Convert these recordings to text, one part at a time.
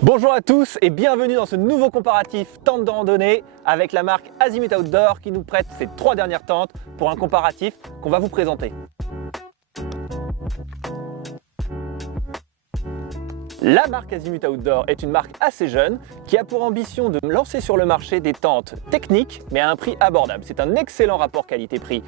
Bonjour à tous et bienvenue dans ce nouveau comparatif tente de randonnée avec la marque Azimut Outdoor qui nous prête ses 3 dernières tentes pour un comparatif qu'on va vous présenter. La marque Azimut Outdoor est une marque assez jeune qui a pour ambition de lancer sur le marché des tentes techniques mais à un prix abordable. C'est un excellent rapport qualité-prix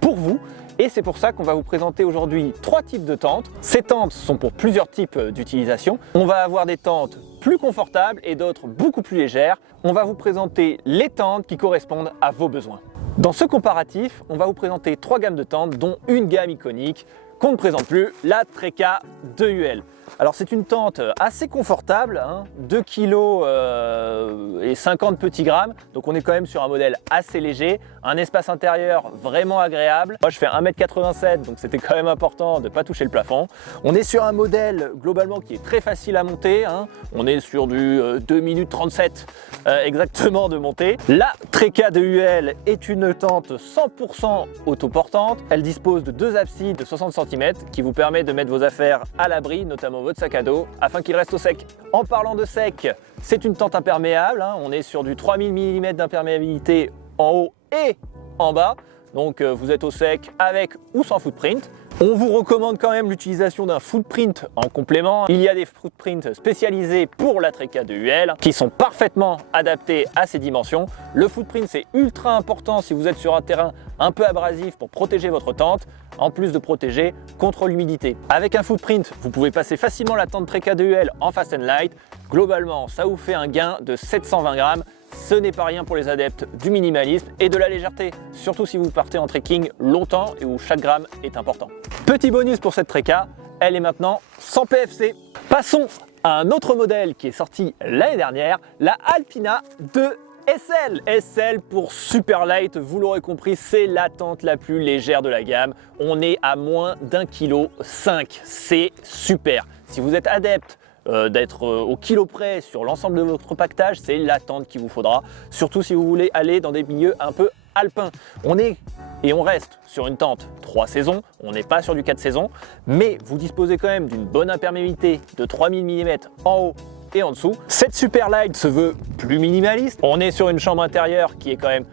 pour vous et c'est pour ça qu'on va vous présenter aujourd'hui 3 types de tentes. Ces tentes sont pour plusieurs types d'utilisation. On va avoir des tentes plus confortables et d'autres beaucoup plus légères. On va vous présenter les tentes qui correspondent à vos besoins. Dans ce comparatif, on va vous présenter 3 gammes de tentes dont une gamme iconique qu'on ne présente plus, la Treka 2UL. Alors c'est une tente assez confortable, 2 kg et 50 petits grammes, donc on est quand même sur un modèle assez léger, un espace intérieur vraiment agréable. Moi je fais 1,87 m, donc c'était quand même important de ne pas toucher le plafond. On est sur un modèle globalement qui est très facile à monter, on est sur du 2 minutes 37 exactement de montée. La Treka 2UL est une tente 100% autoportante, elle dispose de 2 absides de 60 cm qui vous permet de mettre vos affaires à l'abri, notamment votre sac à dos, afin qu'il reste au sec. En parlant de sec, c'est une tente imperméable, on est sur du 3000 mm d'imperméabilité en haut et en bas, donc vous êtes au sec avec ou sans footprint. On vous recommande quand même l'utilisation d'un footprint en complément. Il y a des footprints spécialisés pour la Treka 2UL qui sont parfaitement adaptés à ces dimensions. Le footprint c'est ultra important si vous êtes sur un terrain un peu abrasif pour protéger votre tente, en plus de protéger contre l'humidité. Avec un footprint, vous pouvez passer facilement la tente Treka 2UL en fast and light. Globalement, ça vous fait un gain de 720 grammes. Ce n'est pas rien pour les adeptes du minimalisme et de la légèreté, surtout si vous partez en trekking longtemps et où chaque gramme est important. Petit bonus pour cette Treka, elle est maintenant sans PFC. Passons à un autre modèle qui est sorti l'année dernière, la Alpina 2 SL. SL pour super light, vous l'aurez compris, c'est la tente la plus légère de la gamme. On est à moins d'1,5 kg, c'est super. Si vous êtes adepte d'être au kilo près sur l'ensemble de votre pactage, c'est la tente qu'il vous faudra, surtout si vous voulez aller dans des milieux un peu alpins. On reste sur une tente 3 saisons, on n'est pas sur du 4 saisons, mais vous disposez quand même d'une bonne imperméabilité de 3000 mm en haut et en dessous. Cette super light se veut plus minimaliste, on est sur une chambre intérieure qui est quand même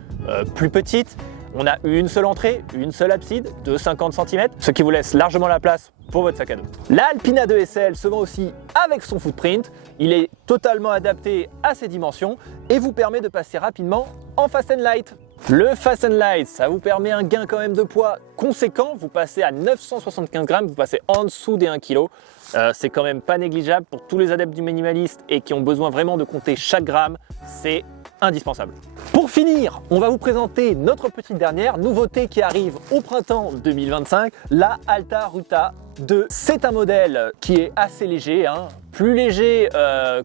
plus petite. On a une seule entrée, une seule abside de 50 cm, ce qui vous laisse largement la place pour votre sac à dos. La Alpina 2 SL se vend aussi avec son footprint. Il est totalement adapté à ses dimensions et vous permet de passer rapidement en fast and light. Le fast and light, ça vous permet un gain quand même de poids conséquent. Vous passez à 975 grammes, vous passez en dessous des 1 kg. C'est quand même pas négligeable pour tous les adeptes du minimaliste et qui ont besoin vraiment de compter chaque gramme. C'est indispensable. Pour finir, on va vous présenter notre petite dernière nouveauté qui arrive au printemps 2025, la Alta Ruta 2. C'est un modèle qui est assez léger, plus léger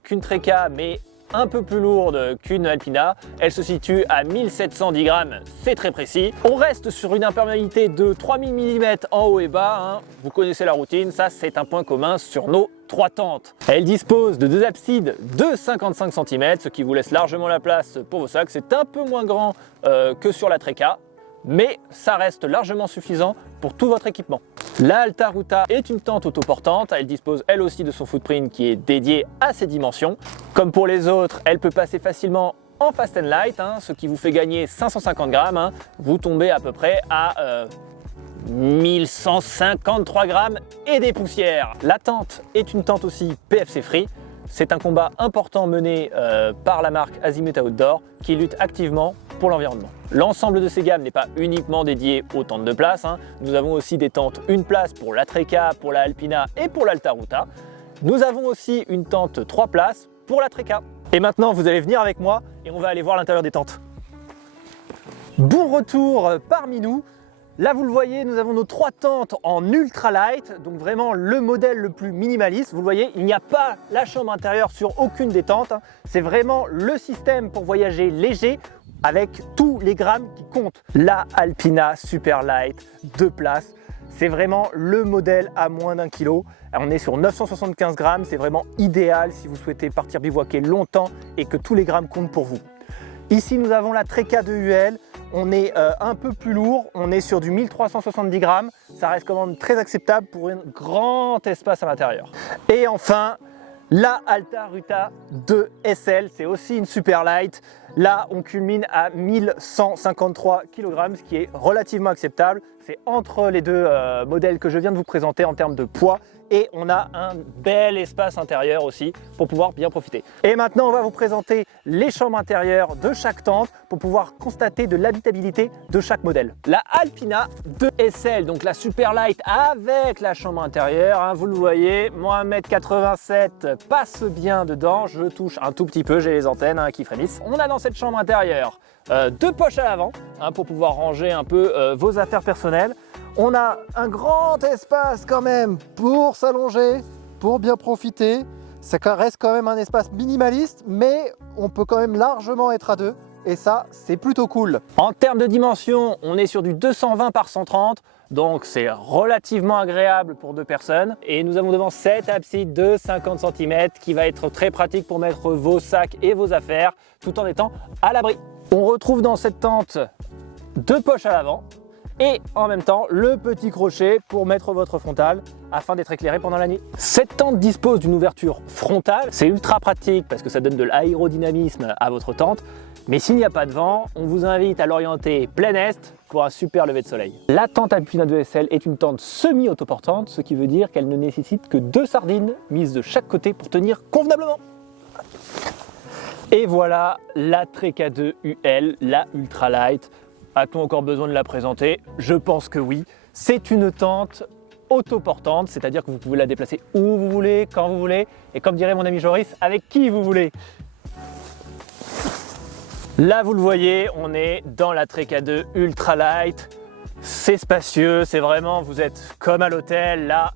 qu'une Treka, mais un peu plus lourde qu'une Alpina. Elle se situe à 1710 grammes, c'est très précis. On reste sur une imperméabilité de 3000 mm en haut et bas. Vous connaissez la routine, ça c'est un point commun sur nos 3 tentes. Elle dispose de 2 absides de 55 cm, ce qui vous laisse largement la place pour vos sacs. C'est un peu moins grand que sur la Treka, mais ça reste largement suffisant pour tout votre équipement. La Alta Ruta est une tente autoportante, elle dispose elle aussi de son footprint qui est dédié à ses dimensions. Comme pour les autres, elle peut passer facilement en fast and light, ce qui vous fait gagner 550 grammes. Vous tombez à peu près à 1153 grammes et des poussières. La tente est une tente aussi PFC free. C'est un combat important mené par la marque Azimut Outdoor qui lutte activement pour l'environnement. L'ensemble de ces gammes n'est pas uniquement dédié aux tentes de place. Nous avons aussi des tentes une place pour la Treka, pour la Alpina et pour l'Alta Ruta. Nous avons aussi une tente 3 places pour la Treka. Et maintenant, vous allez venir avec moi et on va aller voir l'intérieur des tentes. Bon retour parmi nous. Là, vous le voyez, nous avons nos 3 tentes en ultralight, donc vraiment le modèle le plus minimaliste. Vous le voyez, il n'y a pas la chambre intérieure sur aucune des tentes. C'est vraiment le système pour voyager léger avec tous les grammes qui comptent. La Alpina Superlight 2 places, c'est vraiment le modèle à moins d'1 kg. On est sur 975 grammes, c'est vraiment idéal si vous souhaitez partir bivouaquer longtemps et que tous les grammes comptent pour vous. Ici, nous avons la Treka 2UL. On est un peu plus lourd, on est sur du 1370 grammes. Ça reste quand même très acceptable pour un grand espace à l'intérieur. Et enfin, La Alta Ruta 2 SL, c'est aussi une super light. Là, on culmine à 1153 kg, ce qui est relativement acceptable. C'est entre les deux modèles que je viens de vous présenter en termes de poids. Et on a un bel espace intérieur aussi pour pouvoir bien profiter. Et maintenant, on va vous présenter les chambres intérieures de chaque tente pour pouvoir constater de l'habitabilité de chaque modèle. La Alpina 2 SL, donc la super light avec la chambre intérieure, hein, vous le voyez, moi 1m87 passe bien dedans, je touche un tout petit peu, j'ai les antennes hein, qui frémissent. On a dans cette chambre intérieure deux poches à l'avant hein, pour pouvoir ranger un peu vos affaires personnelles. On a un grand espace quand même pour s'allonger, pour bien profiter. Ça reste quand même un espace minimaliste, mais on peut quand même largement être à deux. Et ça, c'est plutôt cool. En termes de dimension, on est sur du 220 par 130. Donc c'est relativement agréable pour deux personnes. Et nous avons devant cette abside de 50 cm qui va être très pratique pour mettre vos sacs et vos affaires tout en étant à l'abri. On retrouve dans cette tente deux poches à l'avant. Et en même temps, le petit crochet pour mettre votre frontale afin d'être éclairé pendant la nuit. Cette tente dispose d'une ouverture frontale, c'est ultra pratique parce que ça donne de l'aérodynamisme à votre tente. Mais s'il n'y a pas de vent, on vous invite à l'orienter plein est pour un super lever de soleil. La tente Alpina 2 SL est une tente semi-autoportante, ce qui veut dire qu'elle ne nécessite que deux sardines mises de chaque côté pour tenir convenablement. Et voilà la Treka 2 UL, la ultralight. A-t-on encore besoin de la présenter? Je pense que oui. C'est une tente autoportante, c'est-à-dire que vous pouvez la déplacer où vous voulez, quand vous voulez, et comme dirait mon ami Joris, avec qui vous voulez. Là, vous le voyez, on est dans la Treka 2 Ultralight. C'est spacieux, c'est vraiment, vous êtes comme à l'hôtel. Là,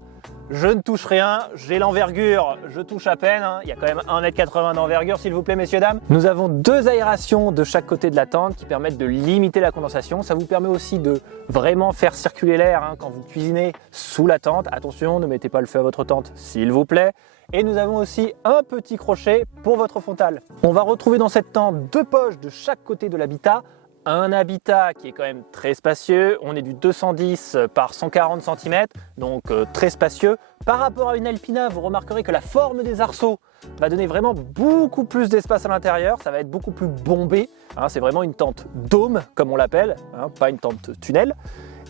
je ne touche rien, j'ai l'envergure, je touche à peine, hein. Il y a quand même 1m80 d'envergure s'il vous plaît messieurs dames. Nous avons deux aérations de chaque côté de la tente qui permettent de limiter la condensation. Ça vous permet aussi de vraiment faire circuler l'air hein, quand vous cuisinez sous la tente. Attention, ne mettez pas le feu à votre tente s'il vous plaît. Et nous avons aussi un petit crochet pour votre frontale. On va retrouver dans cette tente deux poches de chaque côté de l'habitat. Un habitat qui est quand même très spacieux, on est du 210 par 140 cm, donc très spacieux. Par rapport à une Alpina, vous remarquerez que la forme des arceaux va donner vraiment beaucoup plus d'espace à l'intérieur, ça va être beaucoup plus bombé, hein, c'est vraiment une tente dôme comme on l'appelle, hein, pas une tente tunnel.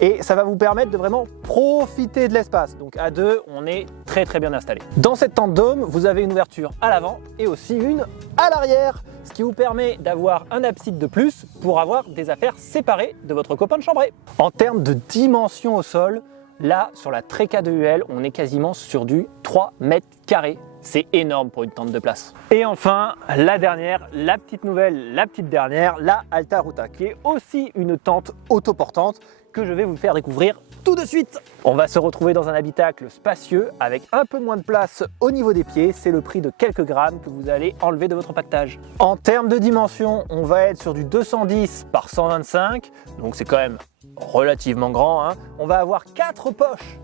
Et ça va vous permettre de vraiment profiter de l'espace. Donc à deux, on est très bien installé. Dans cette tente dôme, vous avez une ouverture à l'avant et aussi une à l'arrière, ce qui vous permet d'avoir un abside de plus pour avoir des affaires séparées de votre copain de chambrée. En termes de dimension au sol, là, sur la Treka 2 UL, on est quasiment sur du 3 mètres carrés. C'est énorme pour une tente de place. Et enfin, la dernière, la petite nouvelle, la petite dernière, la Alta Ruta, qui est aussi une tente autoportante que je vais vous faire découvrir tout de suite. On va se retrouver dans un habitacle spacieux avec un peu moins de place au niveau des pieds. C'est le prix de quelques grammes que vous allez enlever de votre pactage. En termes de dimension, on va être sur du 210 par 125, donc c'est quand même relativement grand, hein. On va avoir 4 poches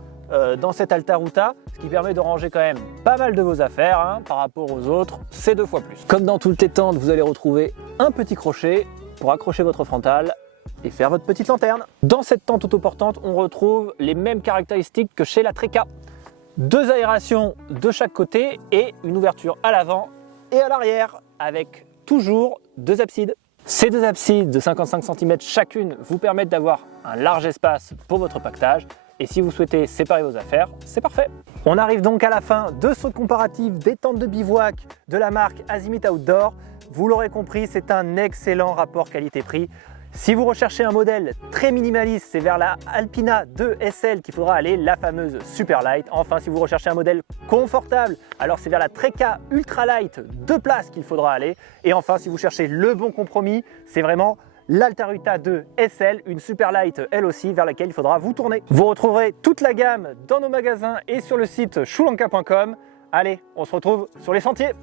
dans cette Alta Ruta, ce qui permet de ranger quand même pas mal de vos affaires hein, par rapport aux autres, c'est 2 fois plus. Comme dans toutes les tentes, vous allez retrouver un petit crochet pour accrocher votre frontale et faire votre petite lanterne. Dans cette tente autoportante, on retrouve les mêmes caractéristiques que chez la Treka. 2 aérations de chaque côté et une ouverture à l'avant et à l'arrière avec toujours 2 absides. Ces 2 absides de 55 cm chacune vous permettent d'avoir un large espace pour votre pactage. Et si vous souhaitez séparer vos affaires, c'est parfait. On arrive donc à la fin de ce comparatif des tentes de bivouac de la marque Azimut Outdoor. Vous l'aurez compris, c'est un excellent rapport qualité-prix. Si vous recherchez un modèle très minimaliste, c'est vers la Alpina 2 SL qu'il faudra aller, la fameuse Superlight. Enfin, si vous recherchez un modèle confortable, alors c'est vers la Treka Ultralight 2 places qu'il faudra aller. Et enfin, si vous cherchez le bon compromis, c'est vraiment l'Alta Ruta 2 SL, une Superlight elle aussi, vers laquelle il faudra vous tourner. Vous retrouverez toute la gamme dans nos magasins et sur le site choulanka.com. Allez, on se retrouve sur les sentiers.